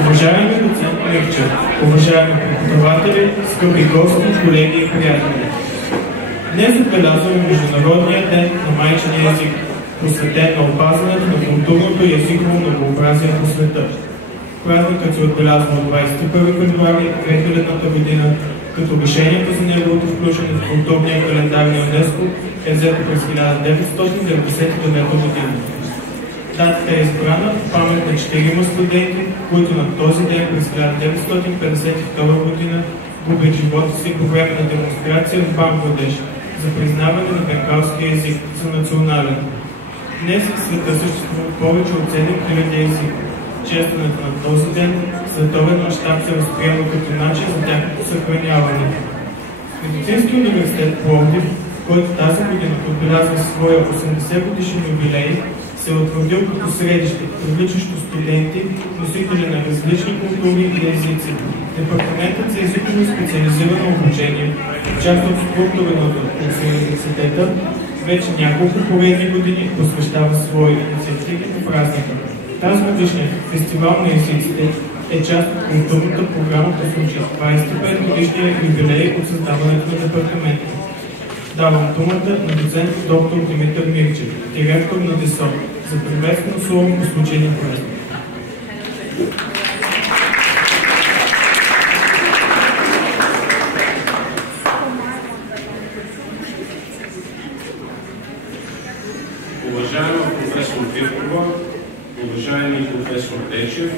Уважаеми доцент Мирчев, уважаеми преподаватели, скъпи гости, колеги и приятели! Днес отбелязваме Международния ден на майчиния език, посветен на опазването на културното и езиково многообразие по света. Празникът се отбелязва от 21 февруари 2000 година, като решението за неговото включване в културния календар на ЮНЕСКО е взето през 1999 година. Датата е избрана в памет на 4 студенти, които на този ден през 1952 година губят живота си по време на демонстрация в Бангладеш за признаване на бенгалския език за национален. Днес в света съществуват повече от 7000 езика. Честването на този ден в световен мащаб се възприема като начин за тяхното съхраняване. Медицински университет Пловдив, който тази година отбелязва своя 80-годишен юбилей, се е утвърдил като средище, привличащо студенти, носители на различни култури и езици. Департаментът за езиково специализирано обучение, част от структурното курс на университета, вече няколко поредни години посвещава свои инициативи по празника. Тази годишният Фестивал на езиците е част от културната програма по случай 25-годишния юбилей от създаването на департамента. Давам думата на доцент доктор Димитър Мирчев, директор на ДЕСО, за приветствено слово по случай на празник. Уважаема професор Пиркова, уважаеми професор Течев,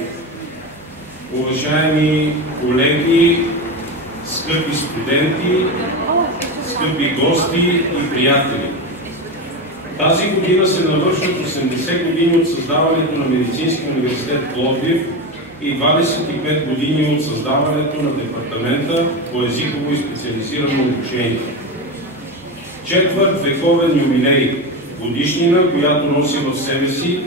уважаеми колеги, скъпи студенти, скъпи гости и приятели! Тази година се навършват 80 години от създаването на Медицинския университет Пловдив и 25 години от създаването на департамента по езиково и специализирано обучение. Четвърт вековен юбилей, годишнина, която носи в себе си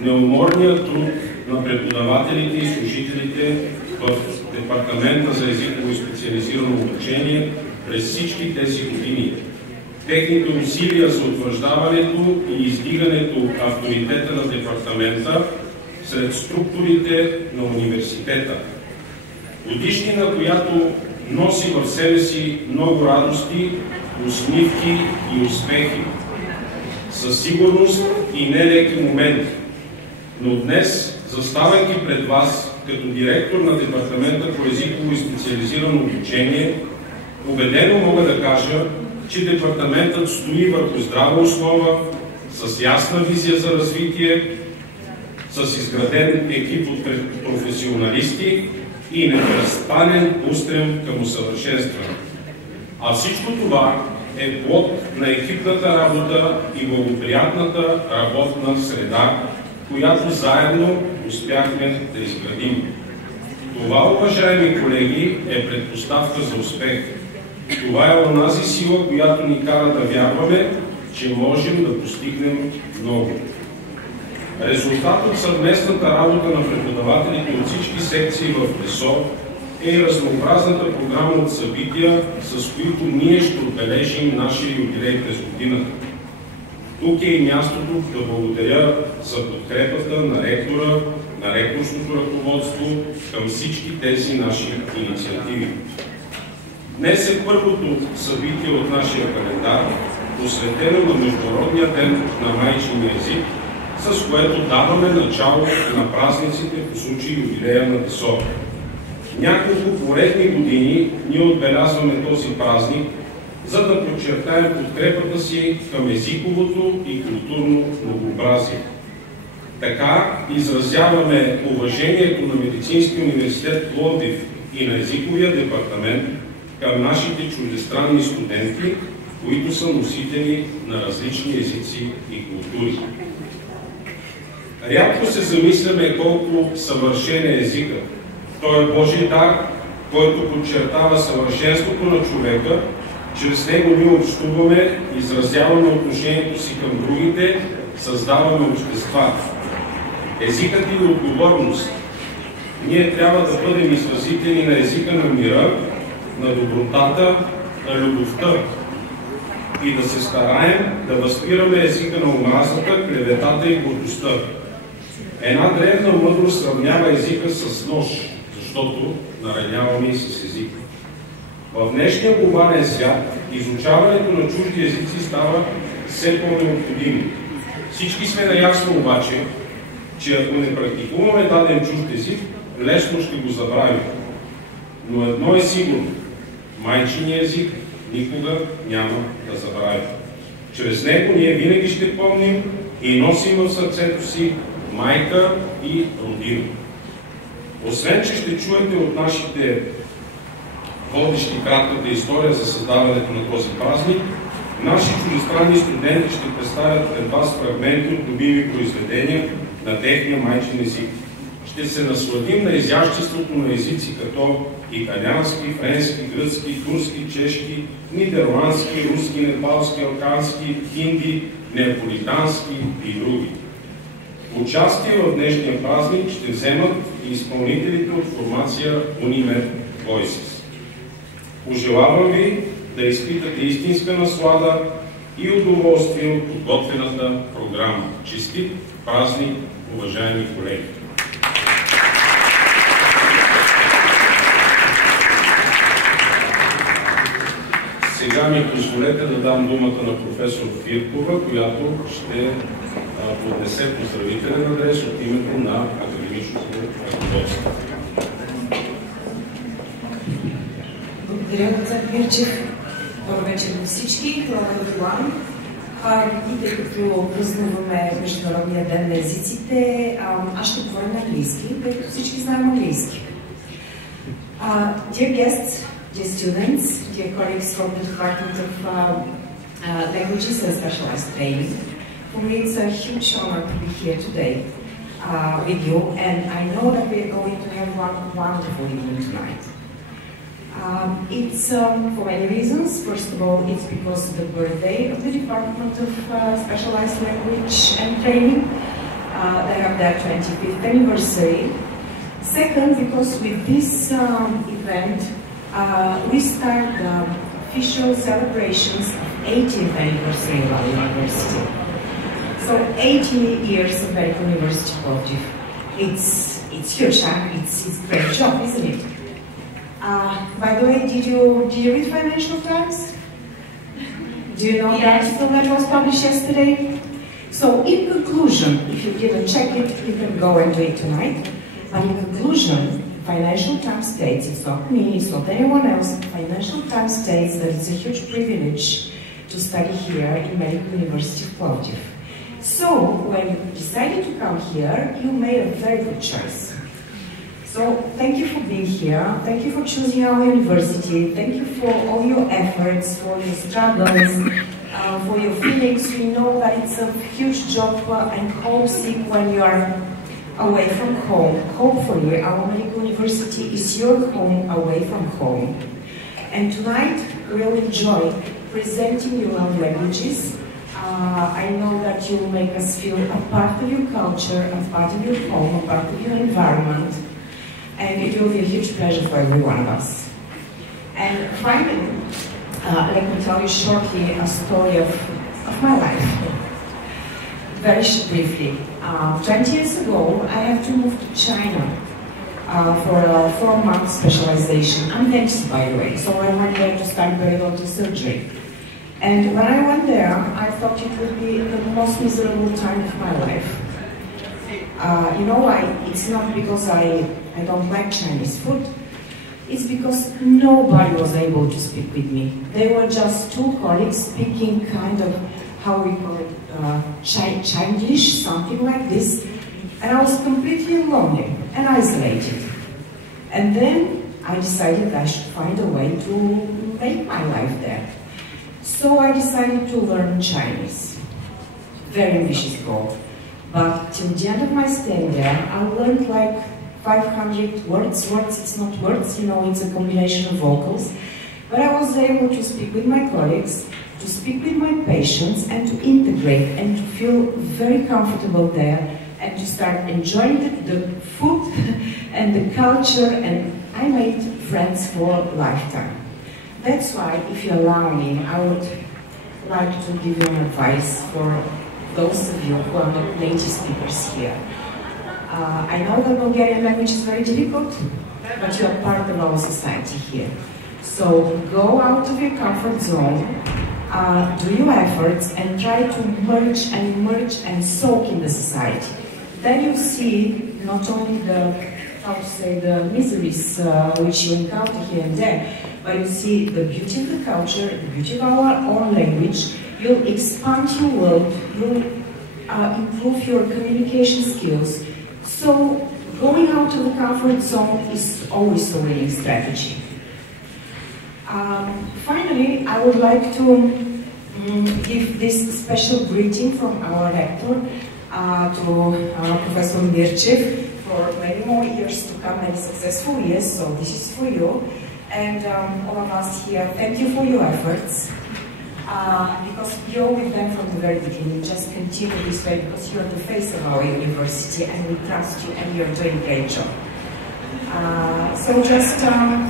неуморния труд на преподавателите и служителите в Департамента за езиково и специализирано обучение през всички тези години. Техните усилия за утвърждаването и издигането авторитета на департамента сред структурите на университета. Годишнина, която носи в себе си много радости, усмивки и успехи. Със сигурност и нелеки моменти. Но днес, заставайки пред вас като директор на Департамента по езиково и специализирано обучение, убедено мога да кажа, че департаментът стои върху здрава основа, с ясна визия за развитие, с изграден екип от професионалисти и непрестанен устрем към усъвършенстване. А всичко това е плод на екипната работа и благоприятната работна среда, която заедно успяхме да изградим. Това, уважаеми колеги, е предпоставка за успех. Това е онази сила, която ни кара да вярваме, че можем да постигнем много. Резултат от съвместната работа на преподавателите от всички секции в ДЕСО е и разнообразната програма от събития, с които ние ще отбележим нашия юбилей през годината. Тук е и мястото да благодаря за подкрепата на ректора, на ректорското ръководство към всички тези наши инициативи. Днес е първото събитие от нашия календар, посветено на Международния ден на майчиния език, с което даваме начало на празниците по случай юбилея на ДЕСО. Няколко поредни години ние отбелязваме този празник, за да подчертаем подкрепата си към езиковото и културно многообразие. Така изразяваме уважението на Медицинския университет Пловдив и на езиковия департамент към нашите чуждестранни студенти, които са носители на различни езици и култури. Рядко се замисляме колко съвършен е езикът. Той е Божий дар, който подчертава съвършенството на човека. Чрез него ние общуваме, изразяваме отношението си към другите, създаваме общества. Езикът е отговорност. Ние трябва да бъдем изразители на езика на мира, на добротата, на любовта и да се стараем да възпираме езика на омразата, клеветата и гордостта. Една древна мъдрост сравнява езика с нож, защото нараняваме и с език. В днешния глобален свят изучаването на чужди езици става все по-необходимо. Всички сме наясно обаче, че ако не практикуваме даден чужд език, лесно ще го забравим. Но едно е сигурно – майчиния език никога няма да забравим. Чрез него ние винаги ще помним и носим в сърцето си майка и родина. Освен, че ще чуете от нашите водещи кратката история за създаването на този празник, наши чуждестранни студенти ще представят пред вас фрагменти от любими произведения на техния майчин език. Ще се насладим на изяществото на езици като италиански, френски, гръцки, турски, чешки, нидерландски, руски, непалски, алкански, хинди, неаполитански и други. Участие в днешния празник ще вземат и изпълнителите от формация Unimed Voices. Пожелавам ви да изпитате истинска наслада и удоволствие от подготвената програма. Честит празник, уважаеми колеги! Сега ми позволете да дам думата на професор Фиркова, която ще поднесе поздравителен адрес от името на академичното ръководство. Благодаря, доцент Мирчев. Добър вечер на всички. Добър и тъй като празнуваме Международния ден на езиците, аз ще говоря на английски, тъй като всички знаем английски. Dear guests, dear students, dear colleagues from the Department of Languages and Specialized Training, for me it's a huge honor to be here today with you, and I know that we're going to have one wonderful evening tonight. It's for many reasons. First of all, it's because of the birthday of the Department of Specialized Language and Training. They have their 25th anniversary. Second, because with this event, we start the official celebrations of 80th anniversary of our university. So 80 years of Medical University of Plovdiv. It's huge, huh? It's a great job, isn't it? By the way, did you read Financial Times? Do you know the article that was published yesterday? So in conclusion, if you didn't check it, you can go and do it tonight. But in conclusion, Financial Times states, it's not me, it's not anyone else, Financial Times states that it's a huge privilege to study here in Medical University of Plovdiv. So when you decided to come here, you made a very good choice. So thank you for being here, thank you for choosing our university, thank you for all your efforts, for your struggles, for your feelings. We know that it's a huge job and homesick when you are away from home. Hopefully our medical university is your home away from home. And tonight we'll enjoy presenting you our languages. I know that you will make us feel a part of your culture, a part of your home, a part of your environment. And it will be a huge pleasure for every one of us. And finally, let me tell you shortly a story of my life. Very briefly. 20 years ago, I had to move to China for a 4-month specialization. I'm dentist, by the way, so I went there to study periodontal surgery. And when I went there, I thought it would be the most miserable time of my life. You know why? It's not because I don't like Chinese food. It's because nobody was able to speak with me. They were just two colleagues speaking kind of, how we call it, Chinglish, something like this. And I was completely lonely and isolated. And then I decided I should find a way to make my life there. So I decided to learn Chinese. Very ambitious goal. But till the end of my stay there, I learned like 500 words. Words, it's not words, you know, it's a combination of vocals. But I was able to speak with my colleagues, to speak with my patients, and to integrate and to feel very comfortable there and to start enjoying the food and the culture, and I made friends for a lifetime. That's why, if you allow me, I would like to give you an advice for those of you who are not native speakers here. I know that Bulgarian language is very difficult, but you are part of our society here. So go out of your comfort zone, do your efforts, and try to merge and soak in the society. Then you see not only the, how to say, the miseries which you encounter here and there, but you see the beauty of the culture, the beauty of our own language. You'll expand your world, you'll improve your communication skills. So going out of the comfort zone is always a winning strategy. Finally, I would like to give this special greeting from our rector to Professor Mirchev for many more years to come, many successful years. So this is for you. And all of us here, thank you for your efforts. Because you're with them from the very beginning. Just continue this way because you're the face of our university and we trust you and you're doing a great job. So just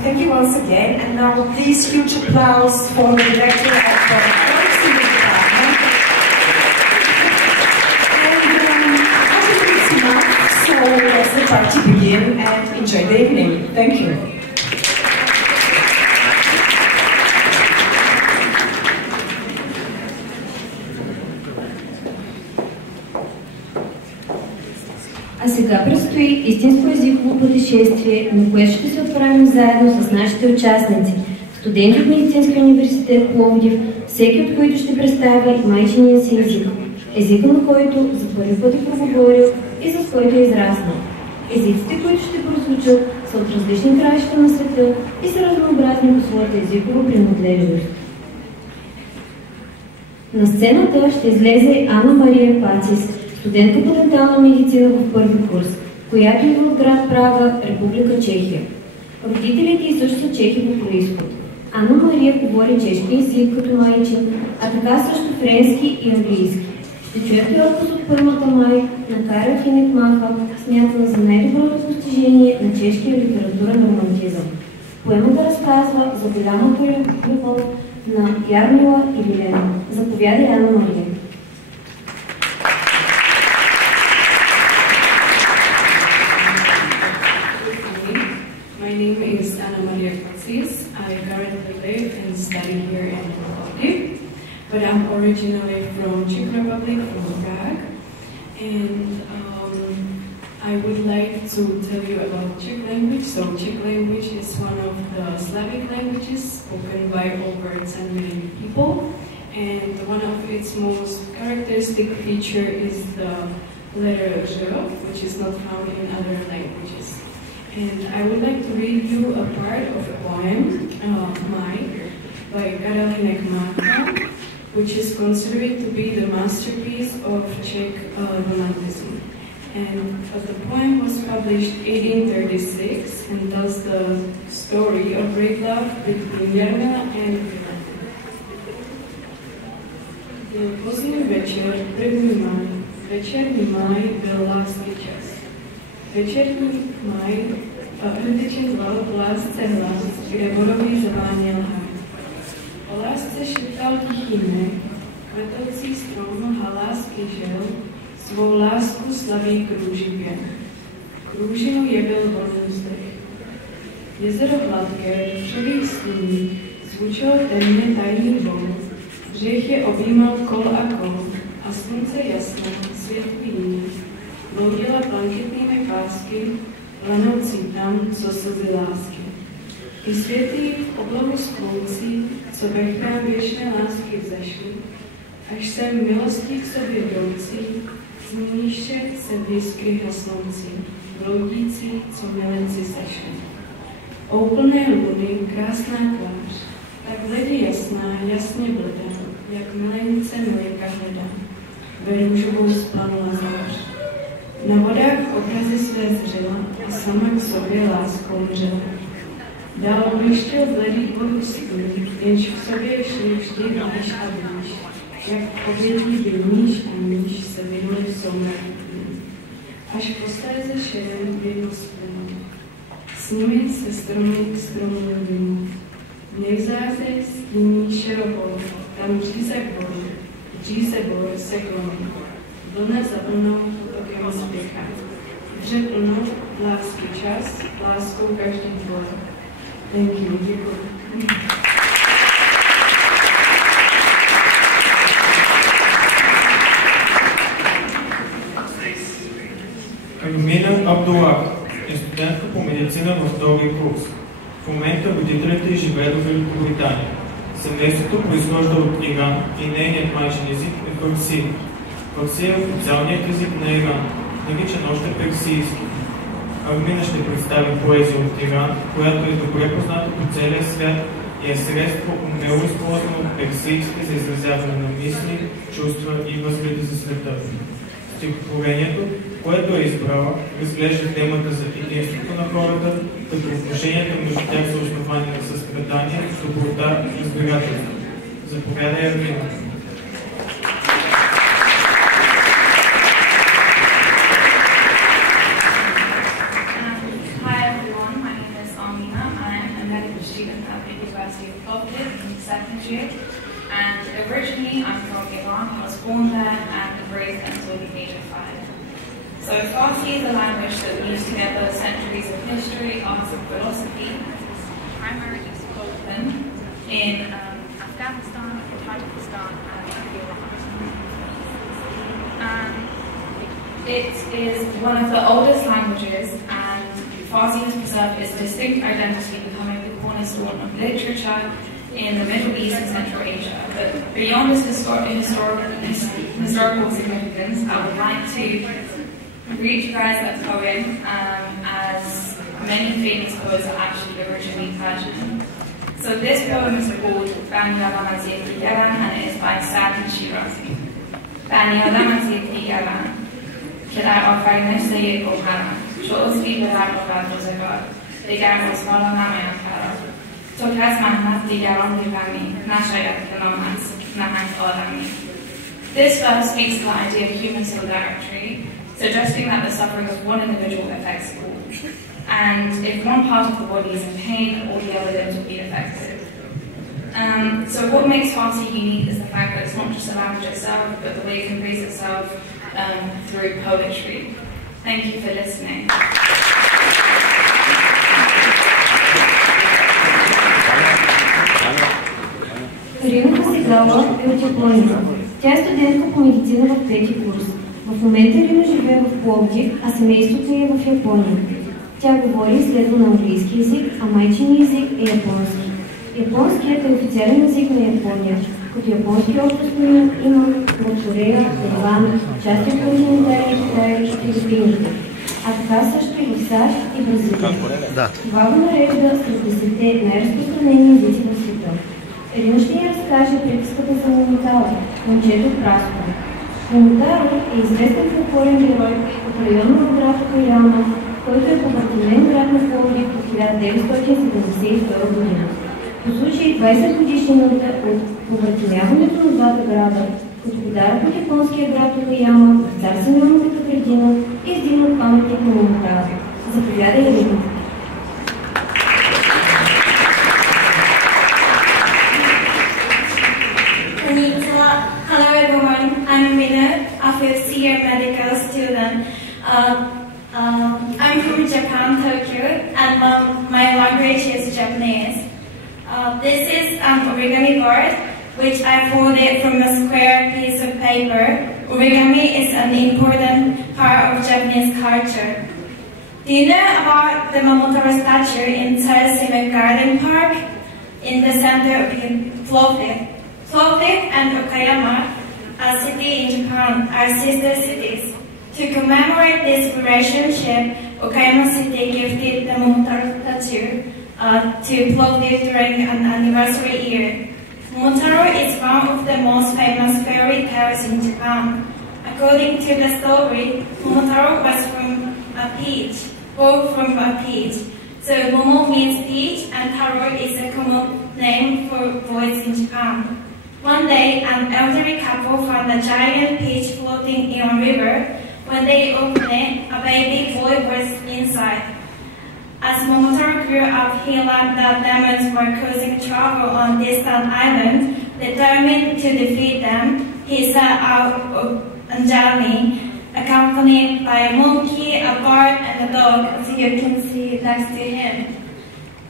thank you once again, and now please huge applause for the director of the Pharmacy Department. And I think it's enough, so let the party begin and enjoy the evening. Thank you. А сега предстои истинско езиково пътешествие, на което ще се отправим заедно с нашите участници, студенти от Медицинския университет Пловдив, всеки от които ще представи майчиния си език, езика на който за първи път е проговорил и с който е израснал. Езиците, които ще прозвучат, са от различни краища на света и са разнообразни по своята езикова принадлежност. На сцената ще излезе Ана Мария Пацис, студентка по дентална медицина в първи курс, която идва от град Прага, Република Чехия. Родителите ѝ също са чехи по происход. Ана Мария говори чешки език като майчин, а така също френски и английски. Ще чуете отказ от поемата Май на Карл Хинек Маха, смятана за най-доброто постижение на чешкия литературен романтизъм. Поемата разказва за голямата любов на Ярмила и Лилена. Заповядай, Ана Мария. My name is Ana Maria Pazis. I currently live and study here in Plovdiv, but I'm originally from Czech Republic, from Prague, and I would like to tell you about Czech language. So Czech language is one of the Slavic languages spoken by over 10 million people, and one of its most characteristic feature is the letter Ž, which is not found in other languages. And I would like to read you a part of a poem, Maj, by Karel Hynek Mácha, which is considered to be the masterpiece of Czech romanticism. And the poem was published in 1836 and tells the story of great love between Jarmila and Milena. Byl pozdní večer, první máj, večerní máj byl lásky čas. Večerní máj hrdiček dval v lásce hlas, kde borový zaváněl háj. O lásce šeptal tichý mech, kvetoucí strom halásky žel, svou lásku slaví krouživě. Kroužinu jevil volný zdech. Jezero hladké, všelých sluní, zvučilo temně tajný vol. Břeh je objímal kol a kol, a slunce jasné, svět víní. Bloudila blanketnými pásky, lenoucí tam, co slzy lásky. I světý v oblohu skloucí, co ve chrám věčné lásky vzešly, až jsem milostí k sobě jdoucí, z níže se blízky hasnoucí, bloudící, co milenci sešli. O úplné luny, krásná tvář, tak v ledě jasná, jasně bledá, jak milenice milika hledá, ve růžovou splanula zář. Na vodách obrazy své zřela a sama k sobě láskou mřela. Dál blíštil bledý vodu stůl, jenž k sobě šli vždy blíž a blíž, jak v obětí byl níž a níž se vynuli v soumraku. Až posléze šedem věnu splynou. S nimi se stromy k stromu vynou. Nevzázej stíní šerokou, tam dříze bor se kloní. Vlna za vlnou potokem spěchá. Žetveno, láski čas, láskou každý dvor. Thank you. Děkuji. Армина Абдулах е студентка по медицина във втори курс. В момента родителите ѝ живеят в Великобритания. Семейството произхожда от Иран и нейният майчин език е фарси. Фарси е официалният език на Иран, наричан още персийски. Армина ще представи поезия от Иран, която е добре позната по целия свят и е средство умело използвано от персийците за изразяване на мисли, чувства и възгледи за света. Стихотворението, което е избрала, разглежда темата за единството на хората, като отношенията между тях са основани на състрадание, доброта и разбирателство. Заповядай, Армина. Hi everyone, my name is Armina. I am a medical student at the University of Plovdiv in the second year. And originally I'm from Iran. I was born there and raised until the age of 5. So Farsi is a language that weaves together centuries of history, arts and philosophy, primarily spoken in Afghanistan, Pakistan and Iran. And it is one of the oldest languages, and Farsi has preserved its distinct identity, becoming the cornerstone of literature in the Middle East and Central Asia. But beyond its historical significance, I would like to read you guys a poem, as many famous poets are actually originally Persian. So this poem is called Bani Adam az Yek Digaran, and it is by Sadi Shirazi. Bani Adam az Yek Digaran, که در آفرینش ز یک گوهرند، چو عضوی به در بود روزگار، دیگر رسما را نماید قرار. تو که از محنت دیگران می‌فهمی، نشاید که نام است نهنگ آدمی. This verse speaks to the idea of human solidarity, suggesting that the suffering of one individual affects all. And if one part of the body is in pain, all the other limbs will be affected. So what makes Farsi unique is the fact that it's not just the language itself, but the way it conveys itself through poetry. Thank you for listening. Рина Хасигала е от Япония. Тя е студентка по медицина в 5-ти курс. В момента Рина живее в Пловдив, а семейството ѝ е в Япония. Тя говори и следва на английски език, а майчиният език е японски. Японският е официален език на Япония, като японски общности има в Корея, Тайван, части от континенталния Китай и Филипините, а така също и в САЩ и Бразилия. Това го нарежда сред 10 най-разпространени езици в света. Рина ще ни разкаже приказката за Момотаро, момчето в Прасково. Момотаро е известен фолклорен герой от района на град Окаяма, който е повъртелен град на Пловдив от 1972 година. По случай 20 годишнината от повъртеляването на двата града, като подарък от японския град Окаяма в Цар Симеоновата градина и издигнат паметник на Момотаро. Заповядай, Рина. Hello everyone, I'm Mina, a fifth-year medical student. I'm from Japan, Tokyo, and my language is Japanese. This is an origami board, which I folded from a square piece of paper. Origami is an important part of Japanese culture. Do you know about the Momotaro statue in Tsarasime Garden Park in the center of Plovdiv? Plovdiv and Okayama, a city in Japan, are sister cities. To commemorate this relationship, Okayama City gifted the Momotaro statue to Plovdiv during an anniversary year. Momotaro is one of the most famous fairy tales in Japan. According to the story, Momotaro was born from a peach. So Momo means peach, and Taro is a common name for boys in Japan. One day, an elderly couple found a giant peach floating in a river. When they opened it, a baby boy was inside. As Momotaro grew up, he learned that demons were causing trouble on distant islands. Determined to defeat them, he set out on a journey accompanied by a monkey, a bird, and a dog, as you can see next to him.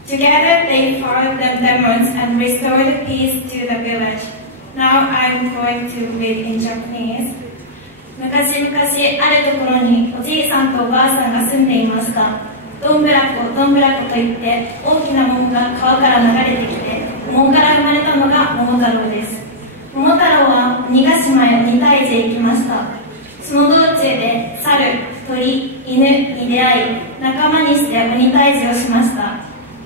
Together, they followed the demons and restored peace to the village. Now I'm going to read in Japanese. 昔々あるところにおじいさんとおばあさんが住んでいました。どんぶらこ、どんぶらこといって大きな桃が川から流れてきて、桃から生まれたのが桃太郎です。桃太郎は鬼ヶ島へ鬼退治へ行きました。その道中で猿、鳥、犬に出会い、仲間にして鬼退治をしました。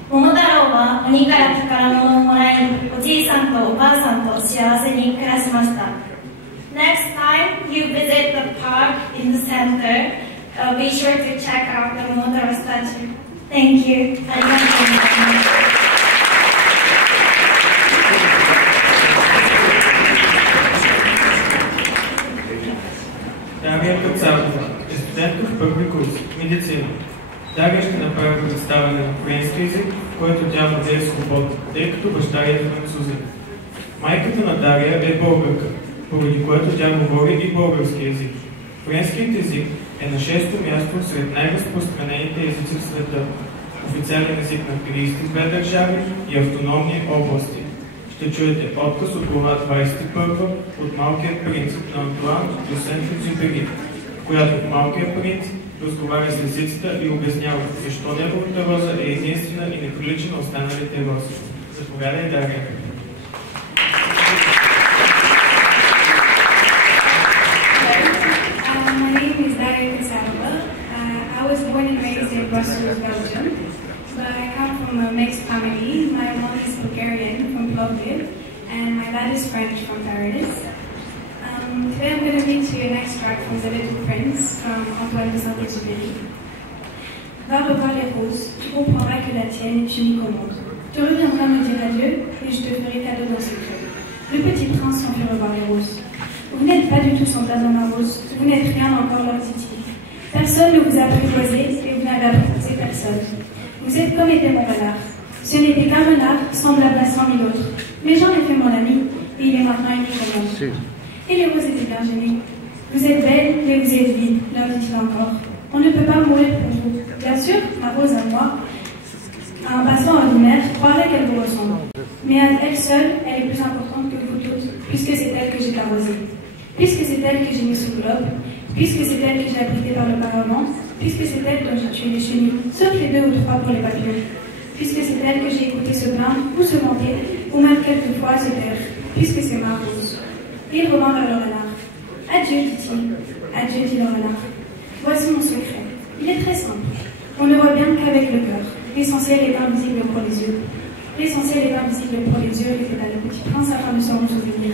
桃太郎は鬼から宝物をもらい、おじいさんとおばあさんと幸せに暮らしました。Next time you visit the park in the center, be sure to check out the Momotaro statue. Thank you. ありがとうございます。Дария Кацапова е студентка в първи курс медицина. Дария ще направи представяне на френски език, в който тя владее свободно, тъй като баща е французин. Майката на Дария е българка, поради което тя говори и български език. Френският език е на 6-то място сред най-разпространените езици в света, официален език на 32 държави и автономни области. Ще чуете отказ от глава 21 от Малкият принц на Антуан де Сент-Екзюпери, в която Малкият принц разговаря с лисицата и обяснява защо неговата роза е единствена и не прилича на останалите рози. Заповядай, Дария. My name is Daria Casanova. I was born and raised in Brussels, Belgium. But I come from a mixed family. My mom is Bulgarian from Plovdiv, and my dad is French from Paris. Today I'm going to read to you an extract from The Little Prince from Antoine de Saint-Exupéry. Va revoir les roses, tu comprendras que la tienne est unique au monde. Tu reviendras me dire adieu, et je te ferai cadeau d'un secret. Le petit prince s'en fit revoir les roses. Vous n'êtes pas du tout semblable à ma rose, vous n'êtes rien encore, leur dit-il. Personne ne vous a apprivoisé, et vous n'avez apprivoisé personne. Vous êtes comme était mon renard. Ce n'était qu'un renard, semblable à 100 000 autres. Mais j'en ai fait mon ami, et il est maintenant unique au monde. Et les roses étaient bien gênées. Vous êtes belle, mais vous êtes vide, leur dit-il encore. On ne peut pas mourir pour vous. Bien sûr, ma rose à moi, à un passant ordinaire, croirait qu'elle vous ressemble. Mais à elle seule, elle est plus importante que vous toutes, puisque c'est elle que j'ai arrosée. Puisque c'est elle que j'ai mis sous globe, puisque c'est elle que j'ai abritée par le Parlement, puisque c'est elle dont j'ai tué les chenilles, sauf les 2 ou 3 pour les papillons, puisque c'est elle que j'ai écouté se plaindre ou se vanter, ou même quelquefois se taire, puisque c'est ma rose. Et il revint vers le renard. Adieu, dit-il. Adieu, dit le renard. Voici mon secret. Il est très simple. On ne voit bien qu'avec le cœur. L'essentiel est invisible pour les yeux. L'essentiel est invisible pour les yeux, répéta le petit prince afin de s'en souvenir.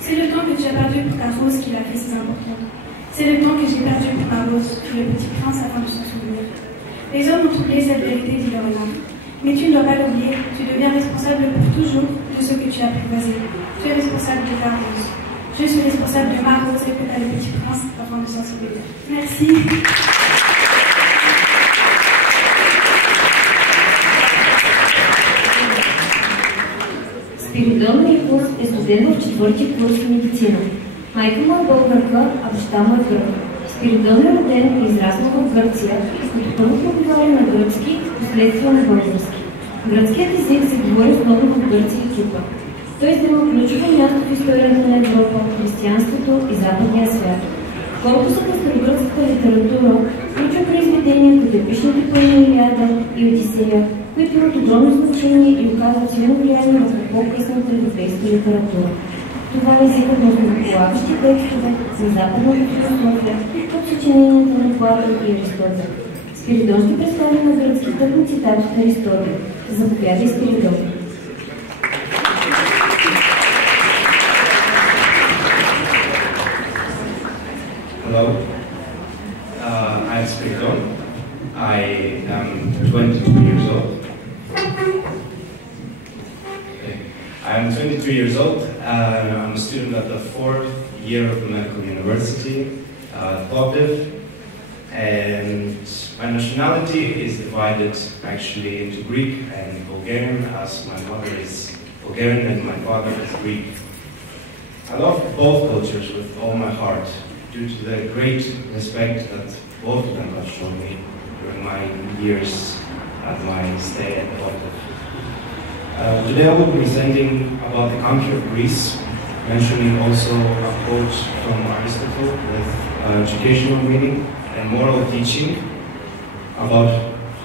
C'est le temps que tu as perdu pour ta rose qui l'a fait si importante. C'est le temps que j'ai perdu pour ma rose, fit le petit prince afin de s'en souvenir. Les hommes ont oublié cette vérité, dit le renard. Mais tu ne dois pas l'oublier, tu deviens responsable pour toujours de ce que tu as apprivoisé. Tu es responsable de ta rose. Je suis responsable de ma rose, répéta le petit prince afin de s'en souvenir. Merci. Спиридон Рихов е студент в 4-ти курс медицина. Майка му е българка, а баща му е грък. Спиридон е роден и израснал в Гърция, като първо проговаря на гръцки, последствие на български. Гръцкият език се говори основно в Гърция и Кипър. Той взема ключово място в историята на Европа, християнството и западния свят. Корпусът на старогръцката литература включва произведения като епичните поеми Илиада и Одисея, които имат огромно значение и оказват силно влияние върху по-късната европейска литература. Това е езикът на основополагащи текстове на западната философия, като съчиненията на Платон и Аристотел. Спиридон ще представи на гръцки тъкмо цитат от Аристотел. Заповядай, Спиридон. Hello, I'm Spiriton. I am 22 years old. I'm 22 years old. I'm a student at the 4th year of medical university, Plovdiv, and my nationality is divided actually into Greek and Bulgarian, as my mother is Bulgarian and my father is Greek. I love both cultures with all my heart due to the great respect that both of them have shown me during my years at my stay at the Octave. Today I will be presenting about the country of Greece, mentioning also a quote from Aristotle with educational meaning and moral teaching about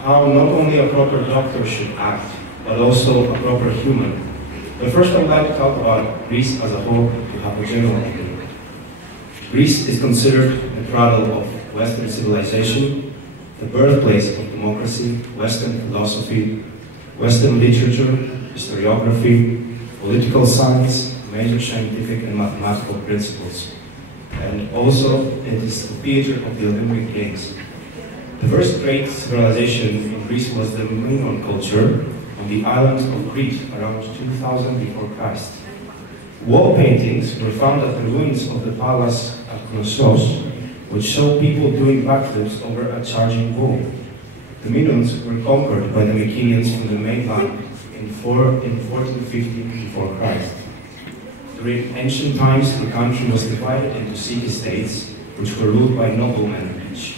how not only a proper doctor should act, but also a proper human. But first I would like to talk about Greece as a whole to have a general opinion. Greece is considered the cradle of Western civilization, the birthplace of democracy, Western philosophy, Western literature, historiography, political science, major scientific and mathematical principles. And also it is the theater of the Olympic Games. The first great civilization in Greece was the Minoan culture on the island of Crete around 2000 before Christ. Wall paintings were found at the ruins of the palace at Knossos, which show people doing backflips over a charging bull. The Minoans were conquered by the Mycenaeans from the mainland in 1450 before Christ. During ancient times, the country was divided into city-states, which were ruled by noblemen each.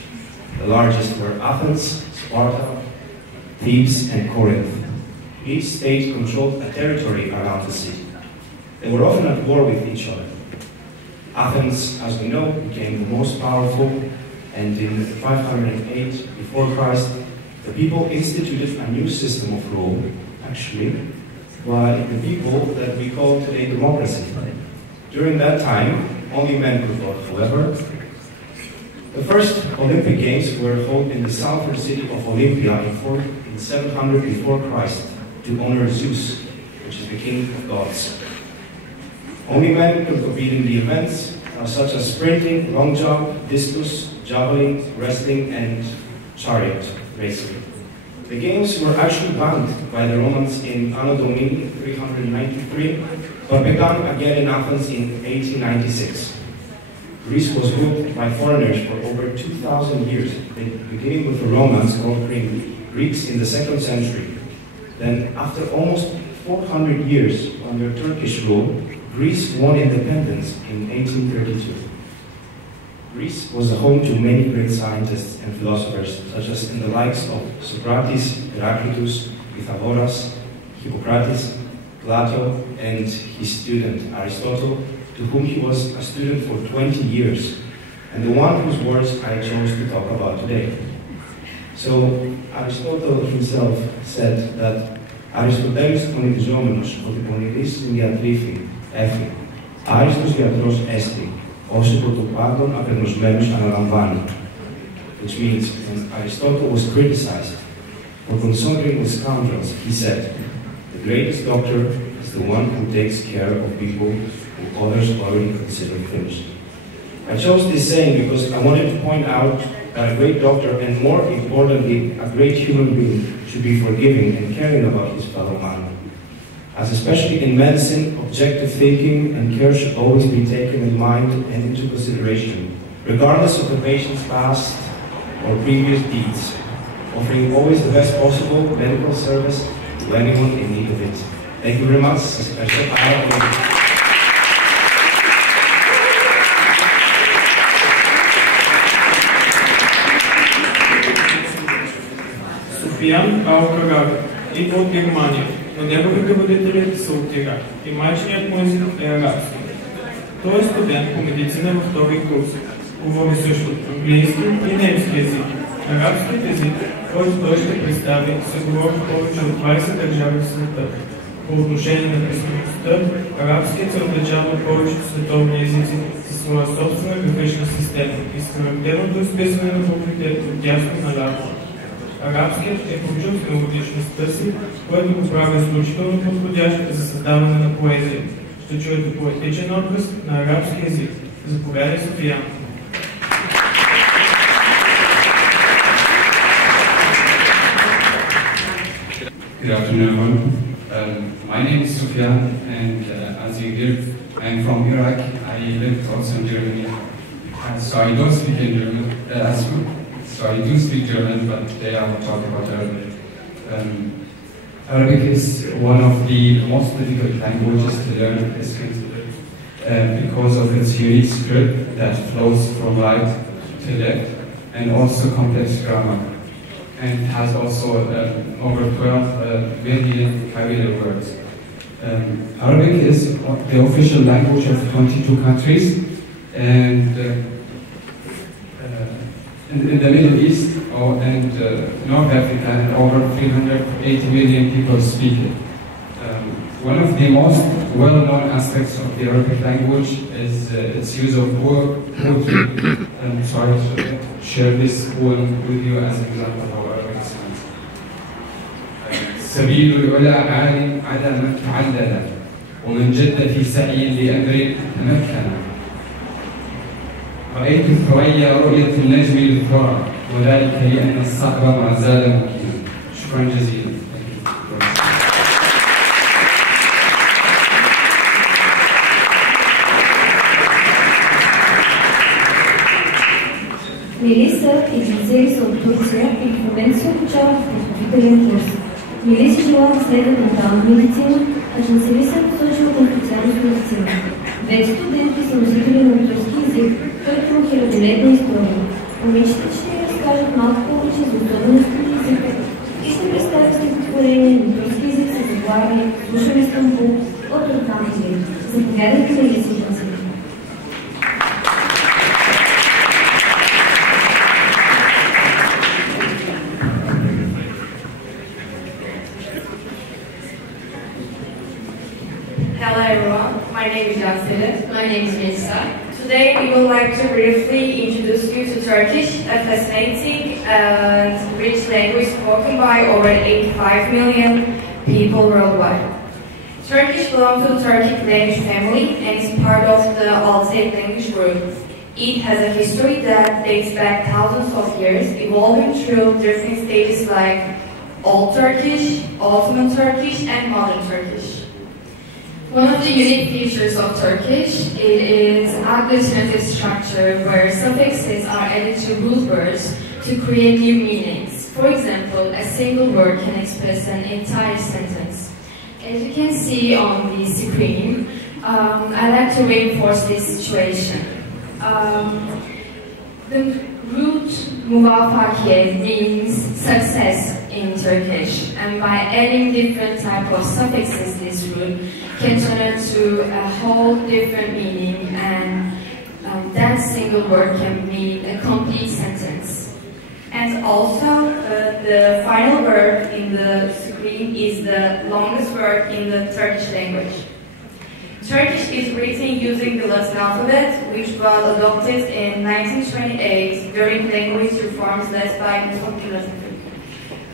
The largest were Athens, Sparta, Thebes, and Corinth. Each state controlled a territory around the city. They were often at war with each other. Athens, as we know, became the most powerful, and in 508 before Christ, the people instituted a new system of rule, actually, by the people that we call today democracy. During that time, only men could vote, however. The first Olympic Games were held in the southern city of Olympia in 700 before Christ to honor Zeus, which is the king of gods. Only men could compete in the events such as sprinting, long jump, discus, javelin, wrestling, and chariot racing. The games were actually banned by the Romans in Anno Domini 393, but began again in Athens in 1896. Greece was ruled by foreigners for over 2,000 years, beginning with the Romans conquering Greeks in the 2nd century. Then, after almost 400 years under Turkish rule, Greece won independence in 1832. Greece was a home to many great scientists and philosophers, such as in the likes of Socrates, Heraclitus, Pythagoras, Hippocrates, Plato, and his student Aristotle, to whom he was a student for 20 years, and the one whose words I chose to talk about today. So, Aristotle himself said that Aristoteles ονειδιζόμενος ότι πονηρής στην διατρήφη έφη, άριστος γιατρός έστη, όσοι προ το πάντων απεγνωσμένους αναλαμβάνει. Which means, when Aristotle was criticized for consulting with scoundrels, he said, the greatest doctor is the one who takes care of people who others already consider finished. I chose this saying because I wanted to point out that a great doctor, and more importantly, a great human being, should be forgiving and caring about his fellow man. As especially in medicine, objective thinking and care should always be taken in mind and into consideration, regardless of the patient's past or previous deeds, offering always the best possible medical service to anyone in need of it. Thank you very much. Софиян Алкарар идва от Германия, но неговите родители са от Ирак и майчиният му език е арабски. Той е студент по медицина във втори курс. Говори също английски и немски език. Арабският език, който той ще представи, се говори в повече от 20 държави в света. По отношение на писмеността, арабският се отличава от повечето световни езици със своя собствена графична система и с характерното изписване на буквите от дясно наляво. Арабският е прочут в мелодичността си, което го прави изключително подходящ за създаване на поезия. Ще чуете поетичен отказ на арабски език. Заповядай, Софиян. Good afternoon, everyone. My name is Sufyan, and as you hear, I'm from Iraq. I live also in Germany. So I don't speak in German. So I do speak German, but today I will talk about Arabic. Arabic is one of the most difficult languages to learn. It's considered because of its unique script that flows from right to left, and also complex grammar, and has also over 12 million capital words. Arabic is the official language of 22 countries, and in the Middle East and North Africa, and over 380 million people speak it. One of the most well-known aspects of the Arabic language is its use of poetry. I'm sorry to share this poem with you as an example of Arabic sounds. سبيل العلا عال على من تعلل ومن جد في سعي لأمر تمكن. رأيت الثريا رؤية النجم للثرى وذلك لأن الصقر ما زال مكينا. شكرا جزيلا. Мелиса и Джозе са от Турция и в момента се обучават в подготвителен курс. Мелиса желава да следва дентална медицина, а Джанселиса се насочила към специалност медицина. Двете студентки са носители на турски език, който има хилядолетна история. Момичета ще ни разкажат малко повече за особености на езика и ще представят стихотворение на турски език с заглавие "Слушаме Стамбул" от Орхан Али. Заповядайте, Мелиса и Джанселиса. Hello everyone, my name is езиците. My name is Melissa. Today we would like to briefly introduce you to Turkish, a fascinating and rich language spoken by over 85 million people worldwide. Turkish belongs to the Turkic language family and is part of the Altaic language group. It has a history that dates back thousands of years, evolving through different stages like Old Turkish, Ottoman Turkish, and Modern Turkish. One of the unique features of Turkish, it is agglutinative structure where suffixes are added to root words to create new meanings. For example, a single word can express an entire sentence. As you can see on the screen, I like to reinforce this situation. The root muvaffakiyet means success in Turkish, and by adding different type of suffixes, this root can turn into a whole different meaning, and that single word can mean a complete sentence. And also, the final word in the screen is the longest word in the Turkish language. Turkish is written using the Latin alphabet, which was adopted in 1928 during language reforms led by Mustafa.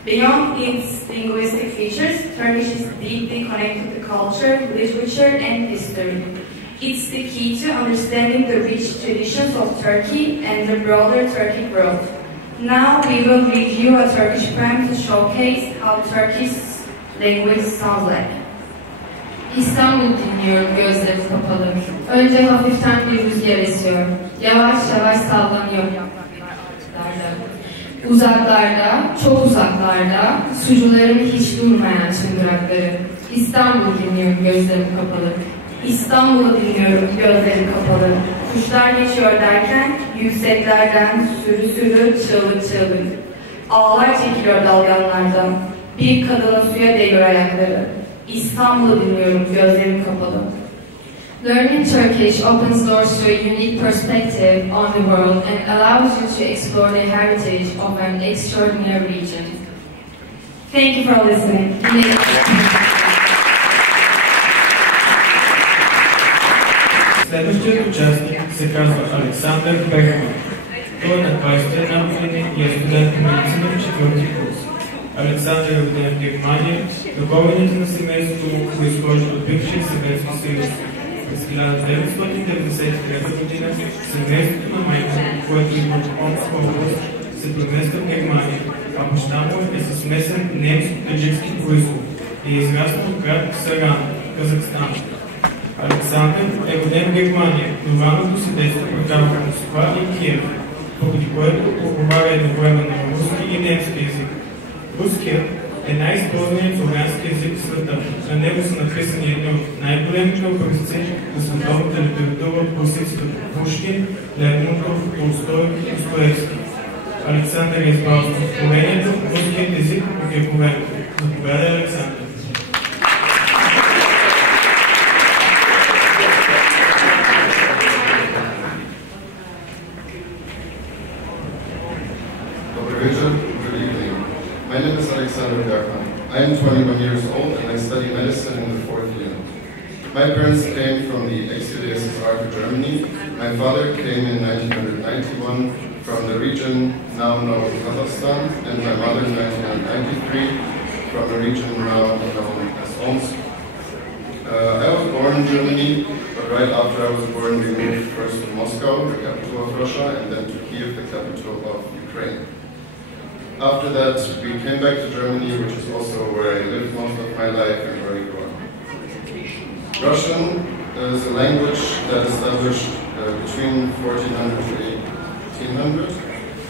Beyond its linguistic features, Turkish is deeply connected to culture, literature, and history. It's the key to understanding the rich traditions of Turkey and the broader Turkic world. Now we will read you a Turkish poem to showcase how Turkish language sounds like. İstanbul dinliyorum gözlerim kapalı. Önce hafiften bir rüzgar esiyor. Yavaş yavaş sallanıyor yapraklarda. Uzaklarda, çok uzaklarda, sucuların hiç durmayan çıngırakları. İstanbul dinliyorum gözlerim kapalı. İstanbul'u dinliyorum gözlerim kapalı. Kuşlar geçiyor derken yükseklerden sürü sürü çığlık çığlık. Ağlar çekiliyor dalganlardan. Bir kadına suya değiyor ayakları. İstanbul'u dinliyorum gözlerim kapalı. Learning Turkish opens doors to a unique perspective on the world and allows you to explore the heritage of an extraordinary region. Thank you for listening. Следващият участник се казва Александър Бехман. Той е на 21 години и е студент по медицина в 4-ти курс. Александър е роден в Германия, но корените на семейството му произхождат от бившия Съветски съюз. През 1993 година семейството на майка, което има от Омска област, се премества в Германия, а баща му е със смесен немско-таджикски произход и е израснал в град Саран, Казахстан. Александър е роден в Германия, но ранното си детство прекара в Москва и Киев, поради което проговаря едновременно на руски и немски език. Руският, е най-използваният славянски език в света. На него са написани едни от най-големите образци на световната литература от класици като Пушкин, Лермонтов, Толстой и Достоевски. Александър е избрал стихотворението "Руският език от вековете". Заповядай, Александър. I am 21 years old and I study medicine in the 4th year. My parents came from the ex-UdSSR to Germany. My father came in 1991 from the region now known as Kazakhstan, and my mother in 1993 from a region now known as Omsk. I was born in Germany, but right after I was born we moved first to Moscow, the capital of Russia, and then to Kiev, the capital of Ukraine. After that, we came back to Germany, which is also where I lived most of my life and where I grew up. Russian is a language that established between 1400 to 1800.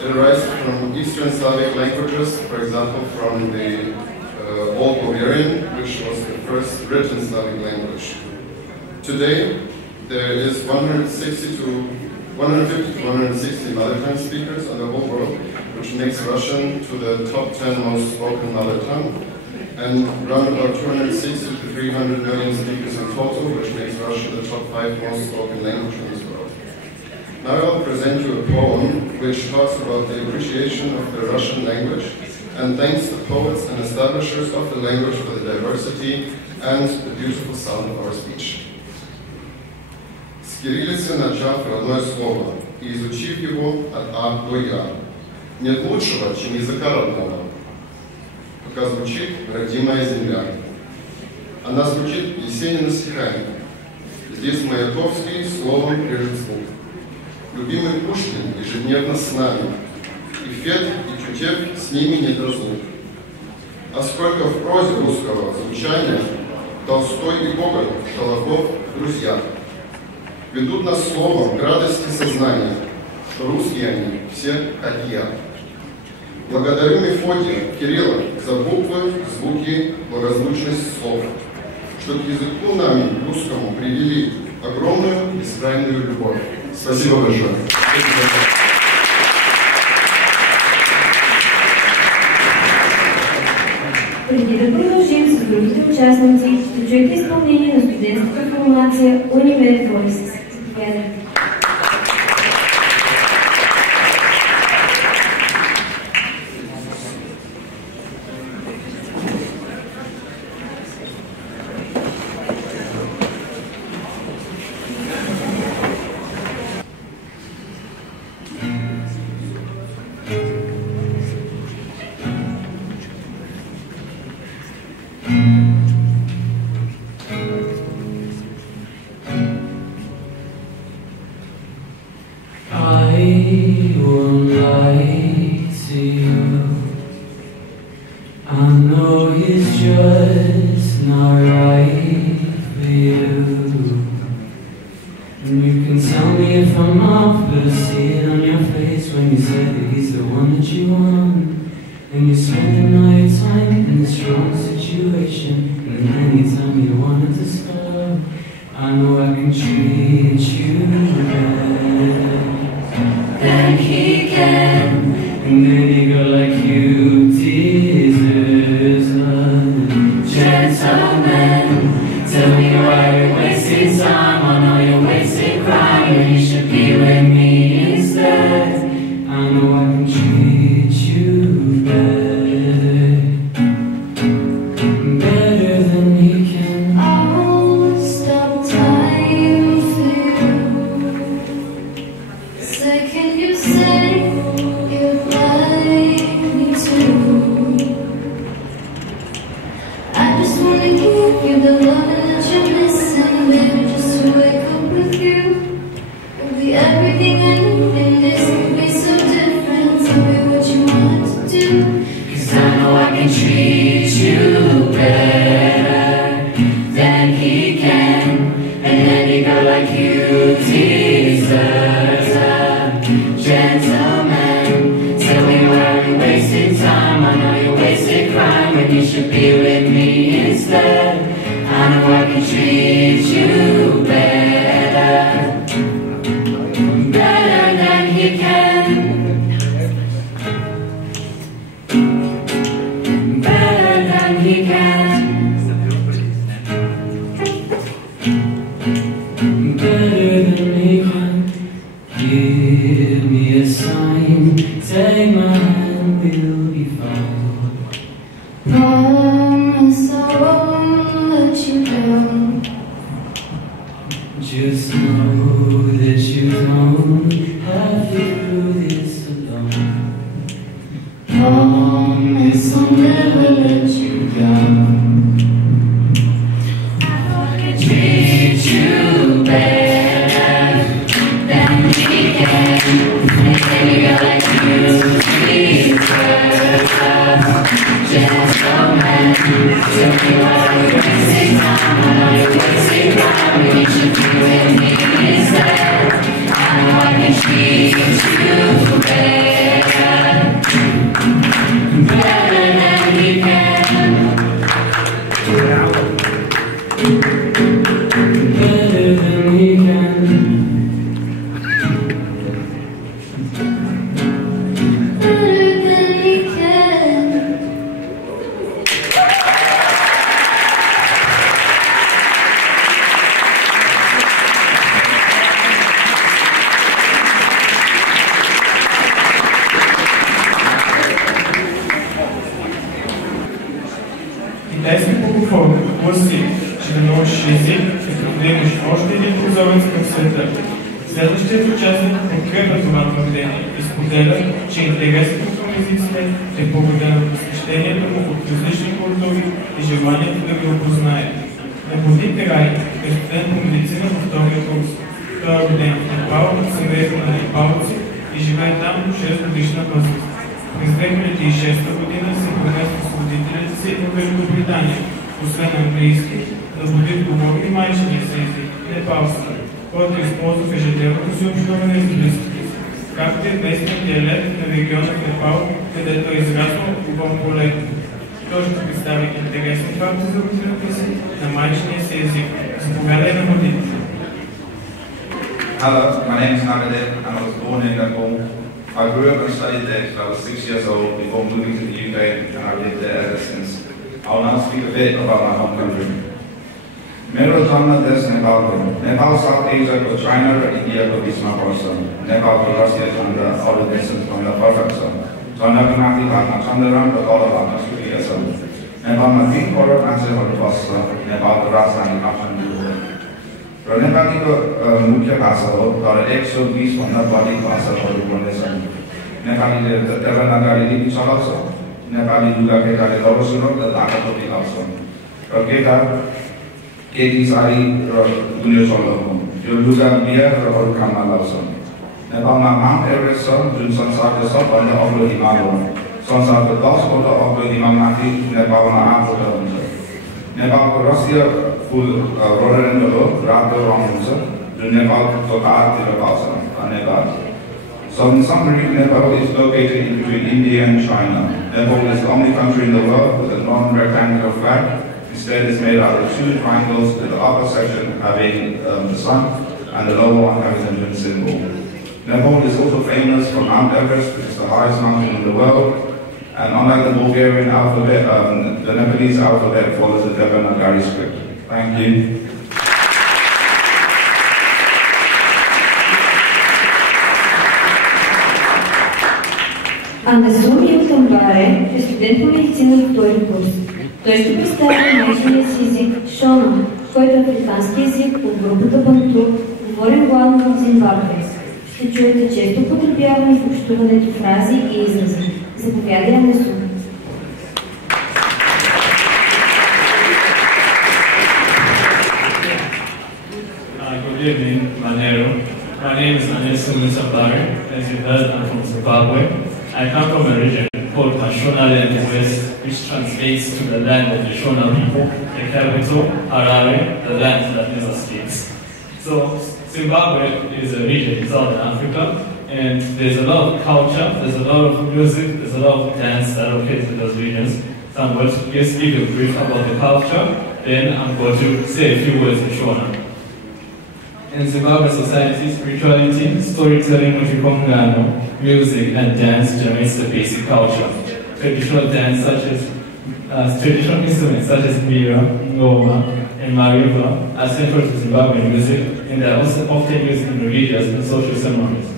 It arises from Eastern Slavic languages, for example, from the Old Bulgarian, which was the first written Slavic language. Today, there is 150 to 160 mother tongue speakers on the whole world, which makes Russian to the top 10 most spoken mother tongue, and around about 260 to 300 million speakers in total, which makes Russian the top 5 most spoken language in this world. Now I will present you a poem which talks about the appreciation of the Russian language and thanks the poets and establishers of the language for the diversity and the beautiful sound of our speech. С кириллицы начав родное слово и изучив его от А до Я, нет лучшего, чем языка родного, пока звучит родимая земля. Она звучит Есенина стихами. Здесь Маяковский словом режет звук. Любимый Пушкин ежедневно с нами, и Фет, и Тютев с ними нет разлук. А сколько в прозе русского звучания Толстой и Гоголь, Шолохов, друзья, ведут нас словом к радости сознания, что русские они все как я. Благодарю Мефодия, Кирилла за буквы, звуки, благозвучность слов, что к языку нами, русскому, привели огромную бескрайнюю любовь. Спасибо большое. Преди да продължим с другите участници, ще чуете изпълнение на студентската формация Unimed Voices. Заповядайте. Gentlemen, tell me why you're wasting time. I know you're wasting crime. and you should be with me instead. I know I can treat you better, better than he can, better than he can, better than he can. Give me a sign, take my hand, we'll be fine. Promise I won't let you down. Just know that you don't have to do this alone. Promise I'll never let you down. I can treat you better than we can. And baby girl like you deserve a gentleman. Tell me why you're wasting time. I know you're wasting time. You should be with me instead. I know I can treat you better, better than we can, better than we can. Следващият участник подкрепя това твърдение и споделя, че интересът му към езиците е породен от посещението му от различни култури и желанието да ги опознае. Небоди Край е студент по медицина във втория курс. Той е роден в Непал от семейство на непалци и живее там до 6 годишна възраст. През 2006 година се премества с родителите си в Великобритания, освен английски, да водят говори майчиния си език – непалски, който използва в ежедневното си общуване с близките си, както и местният диалект на региона в Непал, където е израснал бомболетно. Той ще представи интересни факти за родината си на майчиния си език. Заповядай на родителите. Hello, my name is Nagadeh and I was born in Nepal. I grew up and studied there until I was 6 years old before moving to the UK, and I've lived there ever since. I will now speak a bit about my home country. मेरो जन्म देश नेपाल हो। Nepal south एसियाको China र इन्डियाको बिचमा पर्छ। नेपालको राष्ट्रिय खण्ड अरू देशहरूभन्दा फरक छ। चन्द्रको माथि भागमा चन्द्रयान र तल भागमा सूर्य छ। नेपालमा 3 करोड मान्छेहरू बस्छ। नेपालको राजधानी काठमाडौँ हो र नेपालीको मुख्य भाषा हो, तर 120 भन्दा बढी भाषाहरू बोल्ने छन्। नेपालीले देवनागरी लिपि चलाउँछ। नेपाली लुगा केटाले दौरा सुरुवाल र ढाका टोपी लाउँछन् र केटी साडी र गुन्यो चल्लो हो। यो लुगा बिहा र अरू काममा लाउँछन्। नेपालमा माउन्ट एभरेस्ट छ, जुन संसारको सबभन्दा अग्लो हिमाल हो। संसारको 10 वटा अग्लो हिमालमाथि नेपालमा 8 वटा हुन्छ। नेपालको राष्ट्रिय फुल रोडेन्डो हो, रातो रङ हुन्छ, जुन नेपालको पाहाडतिर पाउँछ। धन्यवाद। So in summary, Nepal is located in between India and China. Nepal is the only country in the world with a non-rectangular flag. Instead, it's made out of 2 triangles, with the upper section having the sun and the lower one having the moon symbol. Nepal is also famous for Mount Everest, which is the highest mountain in the world. And unlike the Bulgarian alphabet, the Nepalese alphabet follows the Devanagari script. Thank you. Андасумия Тамбаре е студент по медицина в втори курс. Той ще представи майчиния си език Шона, който е африкански език от групата Банту, говорен главно в Зимбабве. Ще чуете често употребявани в общуването фрази и изрази. Заповядай, Андасум. Good evening, Manero. My name is Андасум Tambare. As you heard, I'm from Zimbabwe. I come from a region called Mashonaland West, which translates to the land of the Shona people, the capital, Harare, the land that never sleeps. So Zimbabwe is a region in Southern Africa, and there's a lot of culture, there's a lot of music, there's a lot of dance that occurs in those regions. So somewhat, just give you a brief about the culture, then I'm going to say a few words in Shona. In Zimbabwe society, spirituality, storytelling, music, and dance generates the basic culture. Traditional dance such as traditional instruments such as bira, ngoma, and mariva are central to Zimbabwean music, and they are also often used in religious and social ceremonies.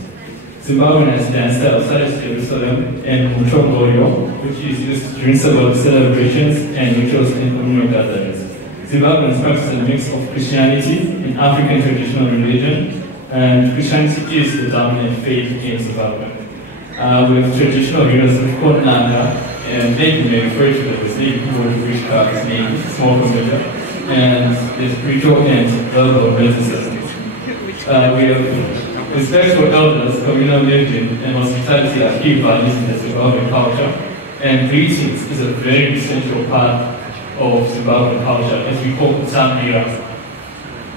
Zimbabwean has dance styles such as Jerusalem and Muchongoyo, which is used during several celebrations and rituals in communal gatherings. Zimbabweans practice a mix of Christianity and African traditional religion, and Christianity is the dominant faith in Zimbabwe. We have traditional heroes of Konanga, and they may refer to the Muslim word which carries name, small familiar, and the spiritual and verbal medicine. We have respect for elders, communal living, and hospitality are key values in the Zimbabwean culture, and greetings is a very essential part of Zimbabwean culture, as we call Tambira.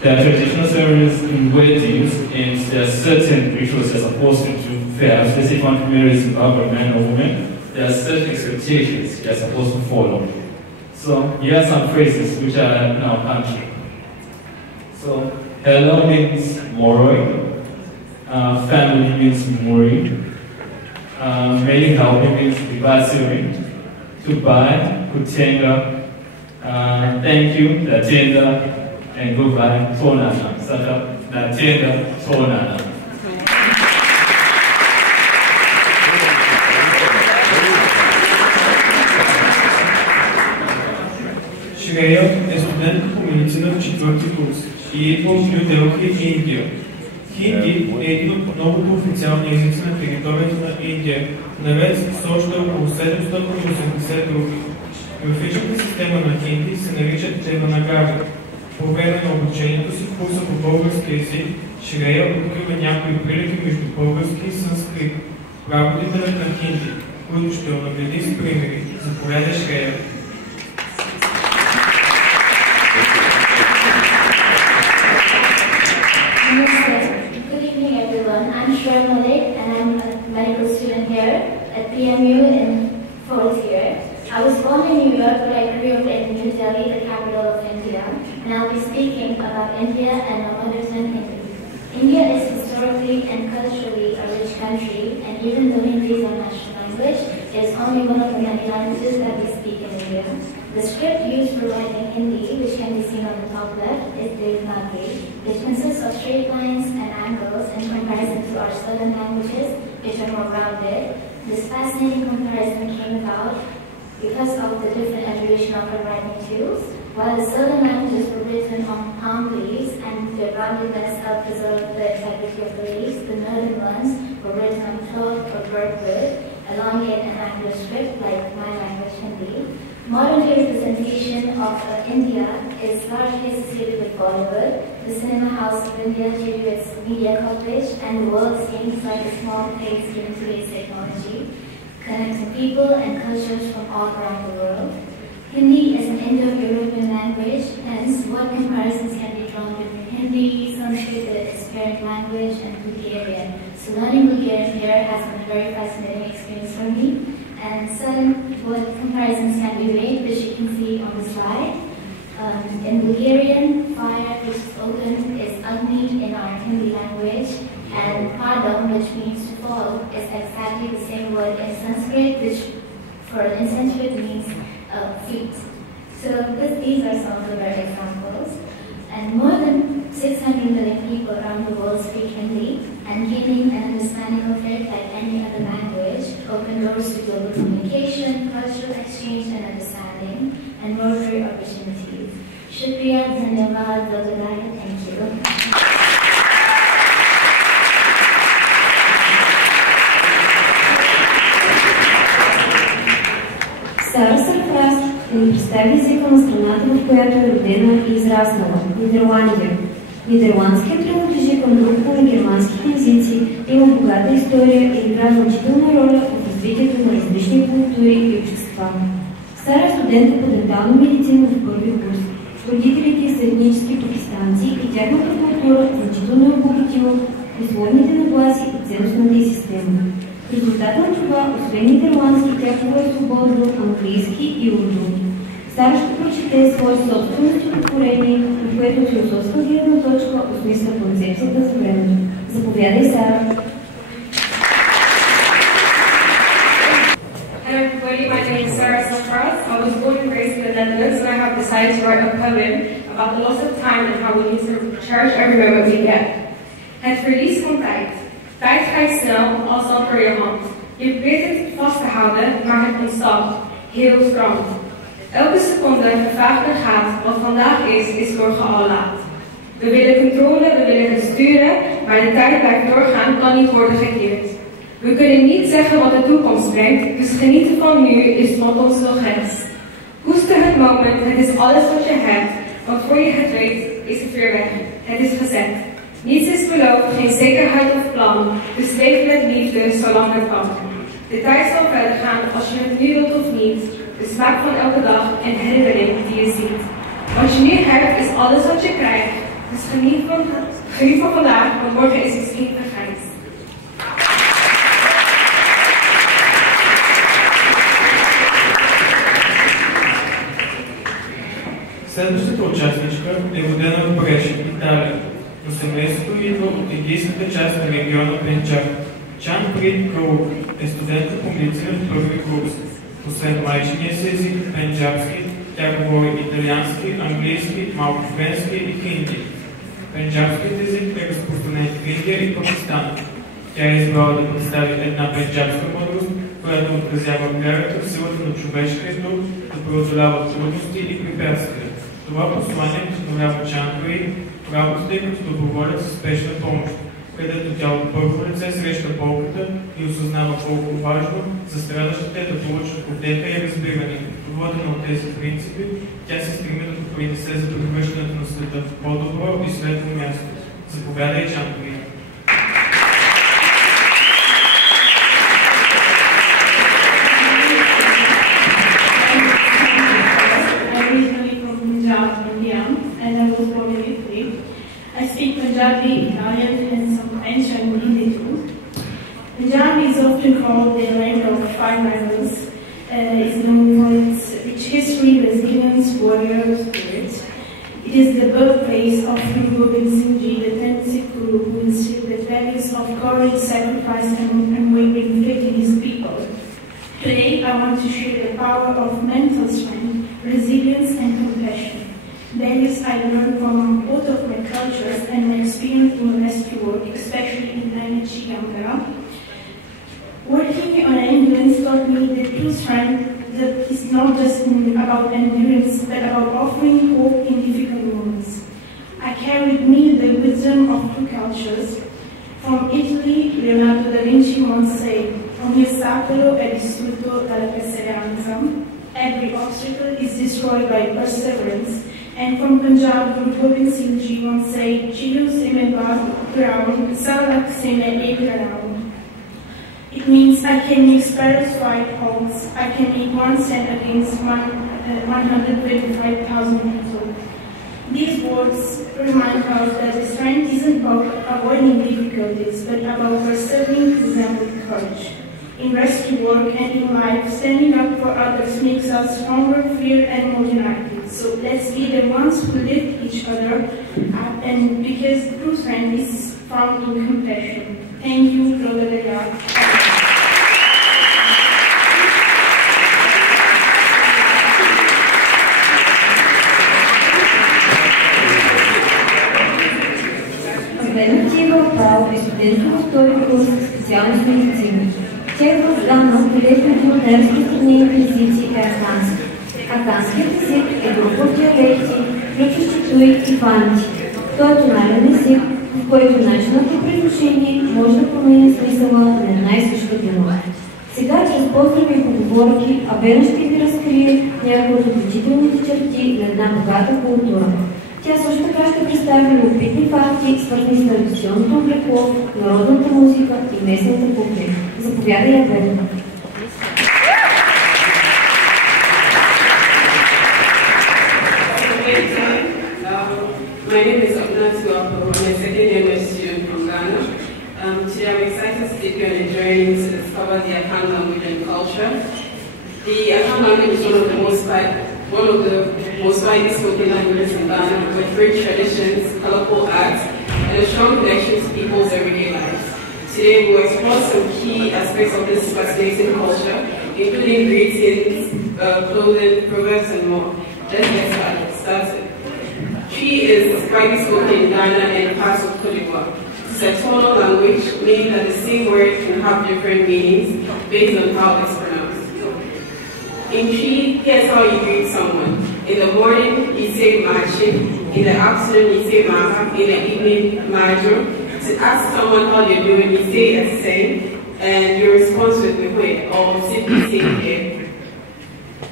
There are traditional ceremonies in weddings, and there are certain rituals that are supposed to do. Perhaps if you want to marry a Zimbabwean man or woman, there are certain expectations you are supposed to follow. So here are some phrases which are in our country. So hello means moroi. Family means muri. May help means vivasiri. To buy, kutenga. Thank you, datenda, and goodbye, tonana. Saka, datenda, tonana. Шрея е студент по медицина в 4-ти курс и идва от Ню Делхи, Индия. Хинди е един от многото официални езици на територията на Индия, наред с още около 780 други. Графичната система на хинди се нарича Деванагари. По време на обучението си в курса по български език, Шрея открива някои прилики между български и санскрит. Преводителят на хинди, които ще онагледи с примери. Заповядай, Шрея. Good evening, everyone. I'm Shreya Malik, and I'm a medical student here at PMU in fourth year. I was born in New York, but I grew up in New Delhi, the capital of India, and I'll be speaking about India and our mother tongue Hindi. India is historically and culturally a rich country, and even though Hindi is our national language, it is only one of the many languages that we speak in India. The script used for writing Hindi, which can be seen on the top left, is Devanagari, which consists of straight lines and angles in comparison to our southern languages, which are more rounded. This fascinating comparison came about because of the different evolution of our writing tools. While the southern languages were written on palm leaves and their roundedness helped preserve the integrity of the leaves, the northern ones were written on cloth or birchwood, elongate and angular script like my language Hindi. Modern-day representation of India is largely associated with Bollywood, the cinema house of India due to its media coverage, and the world seems like a small place given today's technology, connecting people and cultures from all around the world. Hindi is an Indo-European language, hence what comparisons can be drawn between Hindi, Sanskrit, the Hispanic language, and Bulgarian. So learning Bulgarian here has been a very fascinating experience for me. And certain comparisons can be made, which you can see on the slide. In Bulgarian, fire, which is open, is Agni in our Hindi language, and Padam, which means to fall, is exactly the same word in Sanskrit, which in Sanskrit means feet. So these are some of the rare examples. And more than 600 million people around the world speak Hindi, and gaining an understanding of it like any other language open doors to global communication, cultural exchange and understanding, and more career opportunities. Shukriya, Dhanyavad, Bhagavad, thank you. Сара Сарфрас ни представи езика на страната, в която е родена и израснала – Нидерландия. Нидерландският принадлежи към група на германските езици, има богата история и играе значителна роля в развитието на различни култури и общества. Сара е студентка по дентална медицина в първи курс. Родителите са етнически пакистанци и тяхната култура значително е обогатила присвоените нагласи и ценностната й система. В резултат на това, освен нидерландски, тя говори свободно английски и урду. Сара ще прочете свое собствено стихотворение, в което от философска гледна точка осмисля концепцията за времето. Заповядай, Сара. Hello everybody, my name is Sarah Safras. I was born and raised in the Netherlands, and I have decided to write a poem about the loss of time and how we need to cherish every moment we get. Het verlies van tijd. Tijd gaat snel als al door je hand. Je probeert het vast te houden, maar het ontstapt. Heel strand. Elke seconde vervaagder gaat, wat vandaag is morgen al laat. We willen controle, we willen het sturen, maar de tijd blijft doorgaan, kan niet worden gekeerd. We kunnen niet zeggen wat de toekomst brengt, dus genieten van nu is wat ons nog rest. Koester het moment, het is alles wat je hebt, want voor je het weet is het weer weg, het is gezet. Niets is beloofd, geen zekerheid of plan, dus leef met liefde zolang het kan. De tijd zal verder gaan als je het nu wilt of niet, de smaak van elke dag en herinnering die je ziet. Wat je nu hebt is alles wat je krijgt, dus geniet van vandaag, want morgen is misschien vergrijs. Следващата участничка е родена в Бреж, Италия, но семейството идва от индийската част на региона Пенджаб. Чан Прит Каур е студентка по медицина в първи курс. Освен майчиния си език пенджабски, тя говори италиански, английски, малко френски и хинди. Пенджабският език е разпространен в Индия и Пакистан. Тя е избрала да представи една пенджабска мъдрост, която отразява вярата в силата на човешкия дух да преодолява трудности и препятствия. Това послание вдъхновява Чан Прит в работата й като доброволец за спешна помощ, където тя от първо лице среща болката и осъзнава колко важно за страдащите да получат подкрепа и разбиране. Водена от тези принципи, тя се стреми да допринесе за превръщането на света в по-добро и светло място. Заповядай, Чан Прит. I speak Punjabi, Italian, and some French and Hindi too. Punjab is often called the land of five rivers. It's known for its rich history, resilience, warrior spirit. It is the birthplace of Guru Gobind Singh Ji, the 10th Sikh Guru, who instilled the values of courage, sacrifice, and unwavering faith in his people. Today, I want to share the power of mental strength, resilience, and compassion. Values I learned from both of my cultures and my experience in rescue work, especially in Nainichi Yamgara. Working on ambulance taught me the true strength that is not just about endurance, but about offering hope in difficult moments. I carry with me the wisdom of two cultures. From Italy, Leonardo da Vinci once said, ogni ostacolo è distrutto dalla perseveranza. Every obstacle is destroyed by perseverance. And from Punjab, Guru Gobind Singh Ji once said, "Chiru se me baat ground, salak se me ek round." It means I can make sparrows fight hawks. I can make one stand against 125,000 people. These words remind us that the strength isn't about avoiding difficulties, but about persevering through them with courage. In rescue work and in life, standing up for others makes us stronger, freer, and more united. So let's be the ones who lift each other up, and because true strength is found in compassion. Thank you, Brother Dayar. Венатива право е студентка във втори курс специалност медицина. Тя е в Гана, където един от най-разпространените езици е акански. Аканският език е група от диалекти, включващи туи и фанти. Той е тонален език, в който начинът на произношение може да променя смисъла на една и съща дума. Сега чрез поздрави и поговорки Абена ще ви разкрие някои от отличителните черти на една богата култура. Тя също така ще представи любопитни факти, свързани с традиционното облекло, народната музика и местната кухня. Заповядай, Абена. My name is Abnatu Apo. I'm a second year student from Ghana. Today I'm excited to take you on a journey to the cover the Akan language and culture. The Akan language is one of the most widely spoken languages in Ghana, with rich traditions, colorful arts, and a strong connection to people's everyday lives. Today we'll explore some key aspects of this fascinating culture, including greetings, clothing, proverbs, and more. Let's get started. Twi is widely spoken in Ghana and parts of Cote d'Ivoire. It's a tonal language, meaning that the same word can have different meanings based on how it's pronounced. In Twi, here's how you greet someone. In the morning, you say Machin. In the afternoon, you say Maha. In the evening, Majo. To ask someone how they're doing, you say Esen, and you respond with Mihwe, or simply say Ke.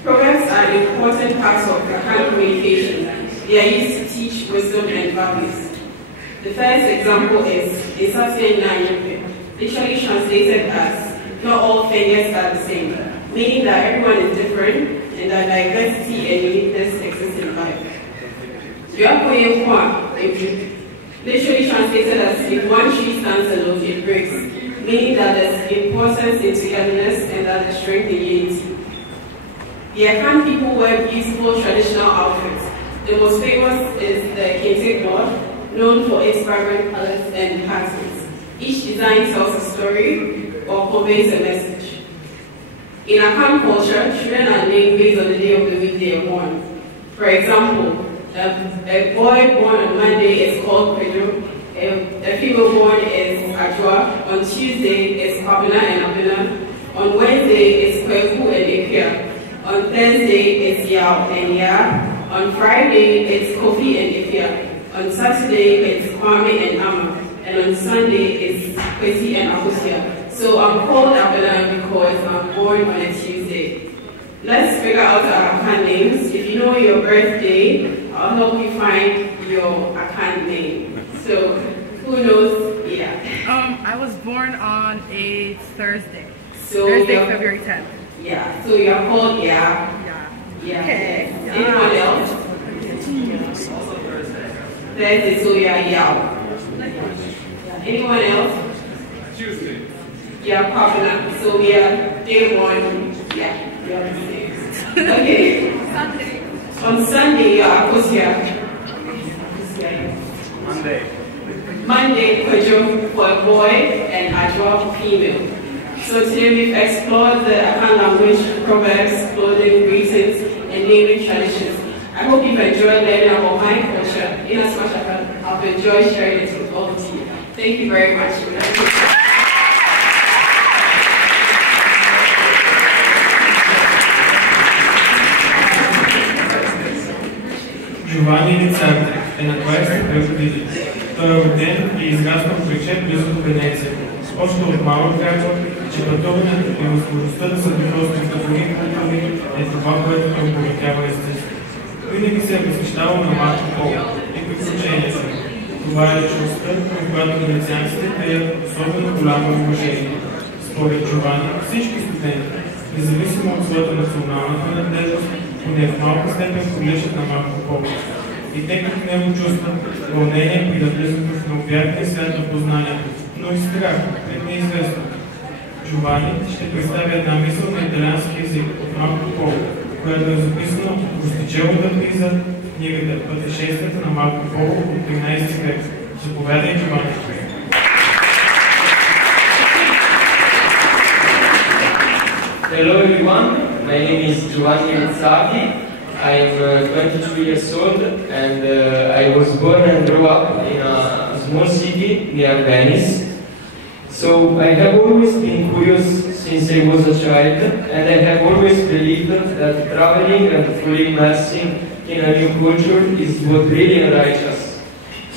Proverbs are important parts of Akan communication. They are used to teach wisdom and values. The first example is Esasien Nanyope, literally translated as, not all fingers are the same, meaning that everyone is different and that diversity and uniqueness exist in life. Yuapoye Kwa, literally translated as, if one tree stands alone, it breaks, meaning that there's importance in togetherness and that there's strength in unity. The Akan people wear beautiful traditional outfits. The most famous is the Kente board, known for its vibrant colors and patterns. Each design tells a story or conveys a message. In Akan culture, children are named based on the day of the week they are born. For example, a boy born on Monday is called Pedro, a female born is Ajwa, on Tuesday is Kwabena and Abena, on Wednesday is Kweku and Ipia, on Thursday is Yao and Ya, on Friday it's Kofi and Ifia, on Saturday it's Kwame and Ama, and on Sunday it's Kwesi and Akusia. So I'm called Abena because I'm born on a Tuesday. Let's figure out our Akan names. If you know your birthday, I'll help you find your Akan name. So, who knows? Yeah. I was born on a Thursday. So Thursday, February 10th. Yeah. So you're called Yeah. Okay. Anyone else? Also Thursday, so you're Yao. Anyone else? Tuesday. Yeah, Pavana. So we are day one. Yeah. Okay. Sunday. On Sunday, Akusia. Monday, Kojo for a boy and Ajwa for female. So today we've explored the Akan language, proverbs, clothing, greetings, and naming traditions. I hope you've enjoyed learning about my culture in as much as I've enjoyed sharing it with all of you. Thank you very much. Giovanni Iniziante е на 21 години. Той е роден и израснал в Рече, близо до Венеция. Още от малък казва, че пътуването и възможността да се докосне в други култури е това, което го обогатява естествено. Винаги се е посвещавал на Марко Поло и приключенията. Това е личността, към която венецианците таят особено голямо уважение. Според Giovanni, всички студенти, независимо от своята национална принадлежност, поне в малка степен приличат на Марко Поло. И те като него чувстват вълнение при да влизат в необятния свят на познанието, но и страх пред неизвестно. Giovanni ще представя една мисъл на италиански език от Марко Поло, която е записана от Гостичело да влиза в книгата Пътешествията на Марко Поло от 13 век. Заповядай, Giovanni. Hello everyone, my name is Giovanni Iniziante. I'm 22 years old and I was born and grew up in a small city near Venice. So I have always been curious since I was a child, and I have always believed that traveling and fully immersing in a new culture is what really enriches us.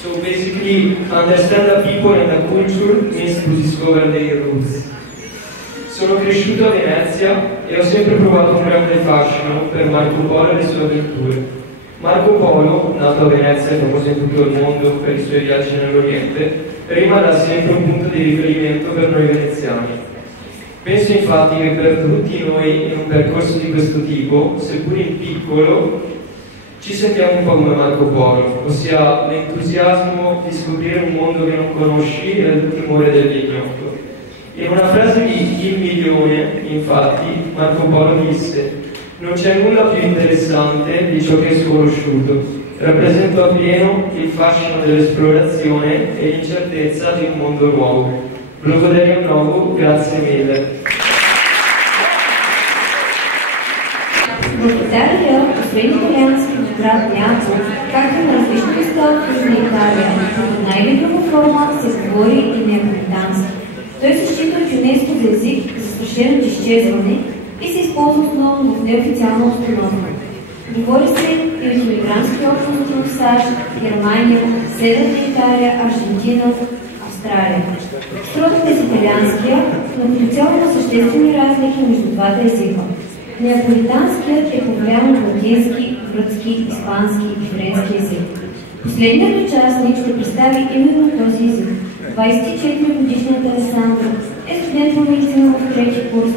So basically, understand a people and a culture means to discover their roots. Sono cresciuto a Venezia e ho sempre provato un grande fascino per Marco Polo e le sue avventure. Marco Polo, nato a Venezia e famoso in tutto il mondo per i suoi viaggi nell'Oriente, rimarrà sempre un punto di riferimento per noi veneziani. Penso infatti che per tutti noi in un percorso di questo tipo, seppur in piccolo, ci sentiamo un po' come Marco Polo, ossia l'entusiasmo di scoprire un mondo che non conosci e il timore dell'ignoto. In una frase di Il Milione, infatti, Marco Polo disse: non c'è nulla più interessante di ciò che è sconosciuto. Rappresento appieno il fascino dell'esplorazione e l'incertezza di un mondo nuovo. Благодарим много, grazie mille. В Италия, освен италиански град Неапол, както на различни места в Южна Италия, под една или друга форма се говори и неаполитански. Той се счита от ЮНЕСКО за език, застрашен от изчезване и се използва основно в неофициална установка. Говори се и от имигрантски общности в САЩ, Германия, Северна Италия, Аржентина, Австралия. Сродът е с италианския, но като цяло има съществени разлики между двата езика. Неаполитанският е повлиян от латински, гръцки, испански и френски език. Последният участник ще представи именно този език. 24-годишният Алесандро е студент по медицина в трети курс,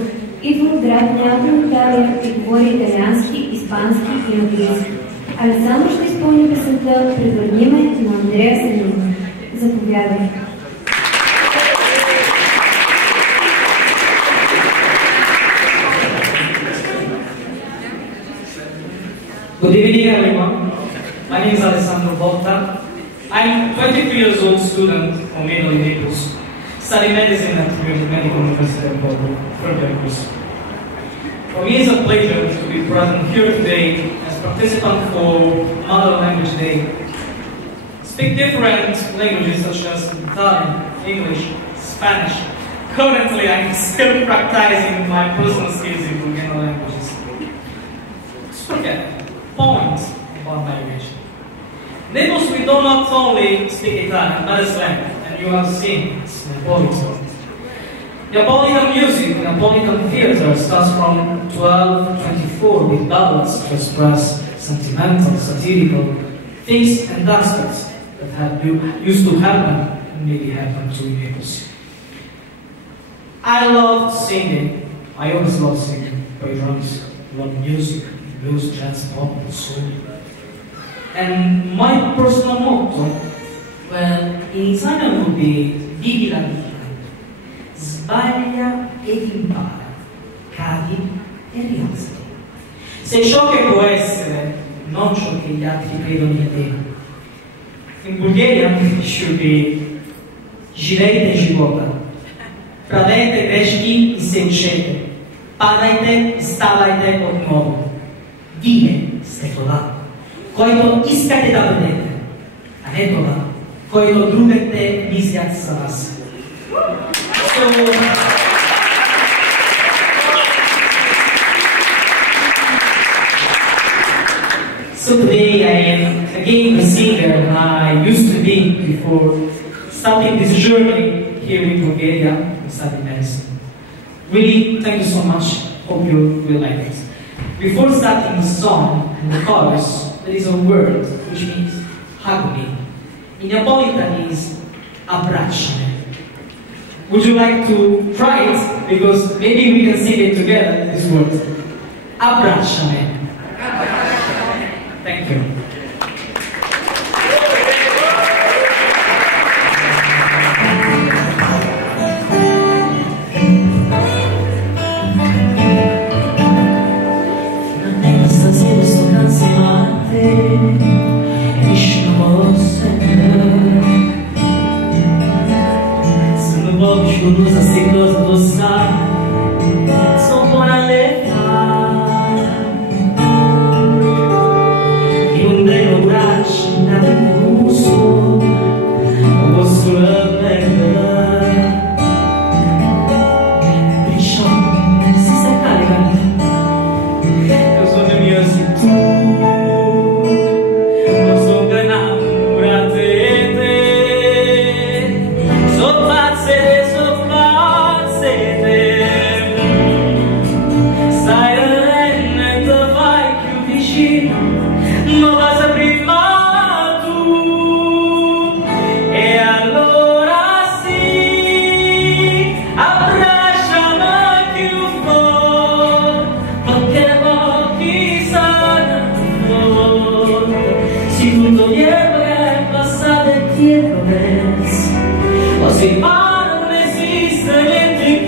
идва от град Неапол, Италия и говори италиански, испански и английски. Алесандро ще изпълни песента "Превърни ме" на Андрея Санин. Заповядай. Good evening, everyone. My name is Alessandro Botta. I'm a 22 years old student from Italy, Naples, studying medicine at the Medical University of Bologna, third year course. For me, it's a pleasure to be present here today as participant for Mother Language Day. Speak different languages such as Italian, English, Spanish. Currently, I'm still practicing my personal skills in Bulgarian languages. Forget point about my region. Naples, we do not only speak Italian, but slang, and you have seen it's Neapolitan. Neapolitan music, Neapolitan theater starts from 1224 with ballads to express sentimental, satirical things and aspects that used to happen and maybe happen to Naples. I love singing. I always love singing. Patrons love music. Blues, jazz, pop, soul. And my personal motto, well, in Italian would be vivi la vita, sbaglia ed impara, cadi e rialzati. Sei ciò che può essere, non ciò che gli altri credono di te. In Bulgaria should be живейте живота, правете грешки и се учете, падайте и ставайте отново. Вие сте това, който искате да бъдете, а не това, който другите мислят за вас. So today I am again the singer I used to be before starting this journey here in Bulgaria to study medicine. Really, thank you so much. Hope you will like it. Before starting the song and the chorus, there is a word which means hug me. In Neapolitan is abbracciami. Would you like to try it? Because maybe we can sing it together, this word. Abbracciami. Thank you. Luz aceitos do sal são para levar e um belo braço nada russo o sulamenta deixou se secar eu sou de minha cintura eu sou ganado pra te sou pazze ma vas prima tu e allora sì abbracciami più forte perché pochi sanno si tutto dietro è passato e dietro o si ma non esiste niente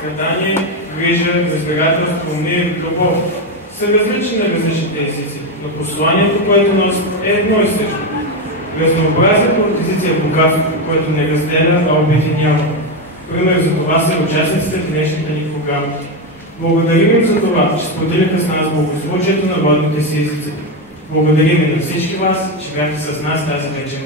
състрадание, грижа, разбирателство, мир, любов са различни на различните езици, но посланието, което носят, е едно и също. Разнообразието от езици е богатство, което не разделя, а обединява. Пример за това са участниците в днешната ни програма. Благодарим им за това, че споделиха с нас богослужието на родните си езици. Благодарим и на всички вас, че бяхте с нас тази вечер.